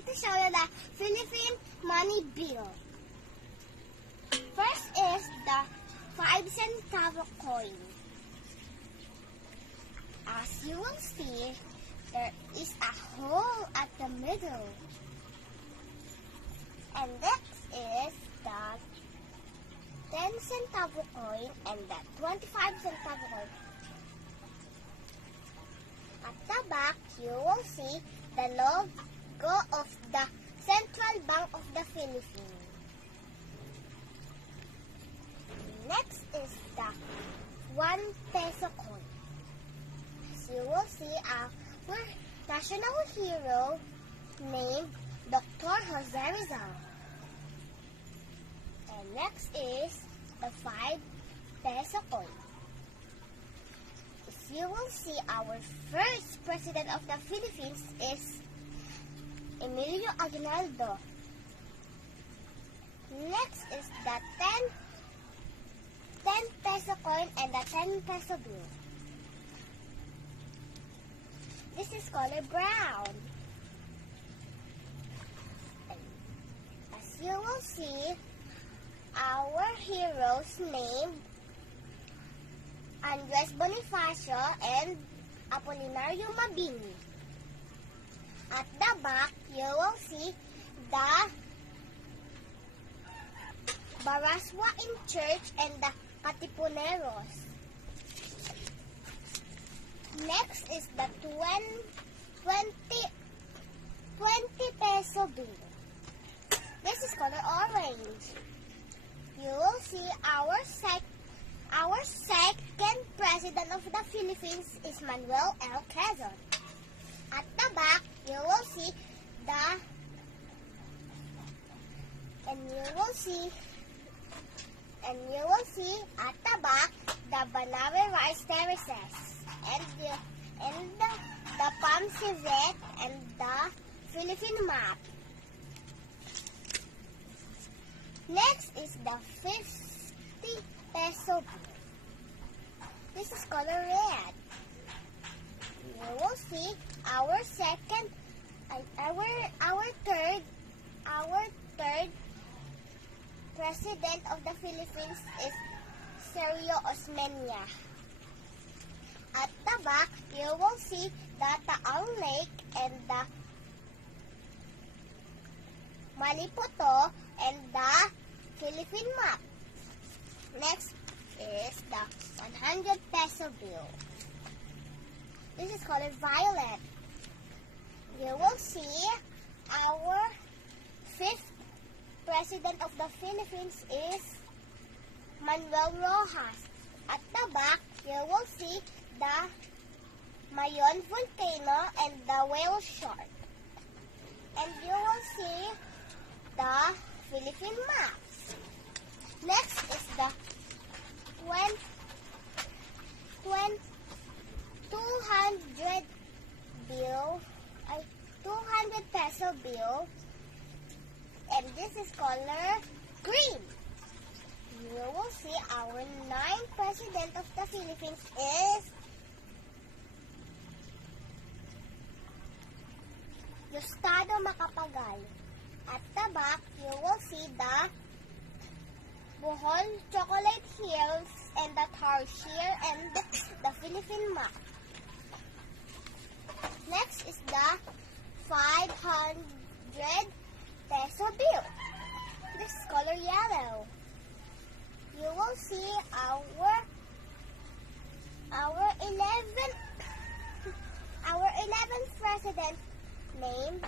like to show you the Philippine money bill. First is the 5 centavo coin. As you will see, there is a hole at the middle. And next is the 10 centavo coin and the 25 centavo coin. At the back, you will see the logo of the Central Bank of the Philippines. Next is the 1 peso coin. As you will see, our national hero named Dr. Jose Rizal. And next is the 5 peso coin. As you will see, our first president of the Philippines is Emilio Aguinaldo. Next is the 10 peso coin and the 10 peso bill. This is color brown. And as you will see, our heroes named Andres Bonifacio and Apolinario Mabini. At the back, you will see the Baraswa in Church and the Katipuneros. Next is the 20 peso bill. This is color orange. You will see our second president of the Philippines is Manuel L. Quezon. At the back, you will see at the back the Banawe Rice Terraces and the Palm Civet and the Philippine map. Next is the 50 peso bill. This is color red. You will see our third president of the Philippines is Sergio Osmeña. At the back, you will see the Taal Lake and the Malipoto and the Philippine map. Next is the 100 peso bill. This is colored violet. You will see our fifth president of the Philippines is Manuel Rojas. At the back, you will see the Mayon volcano and the whale shark. And you will see the Philippine maps. Next is the 200 peso bill, and this is color green. You will see our 9th president of the Philippines is Diosdado Macapagal. At the back, you will see the Bohol Chocolate Hills and the Tarsier and the Philippine map. Next is the 500 peso bill. This is color yellow. You will see our 11th president named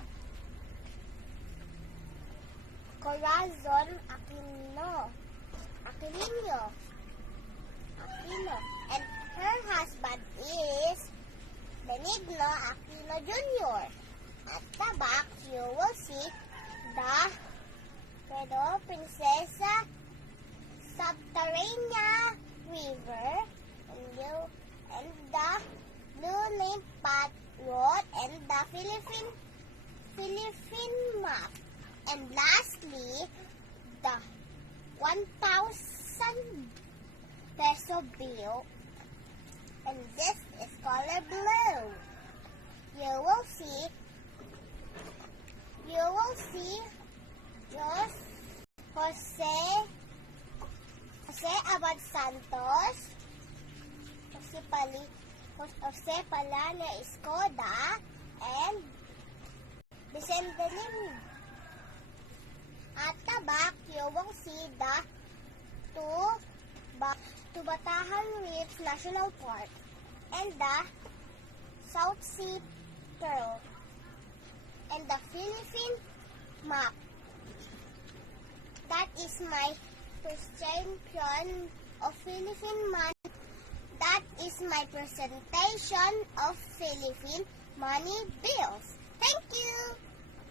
Corazon Aquino, and her husband is Benigno Aquino Jr. At the back, you will see the Princesa Subterranea River and the Blue Name Path Road and the Philippine map. And lastly, the 1,000 peso bill, and this is color blue. You will Santos, Jose Palana Escoda, and Vicente Lim. At the back, you will see the Batahan Reef National Park and the South Sea Pearl and the Philippine map. That is my presentation of Philippine money. That is my presentation of Philippine money bills. Thank you.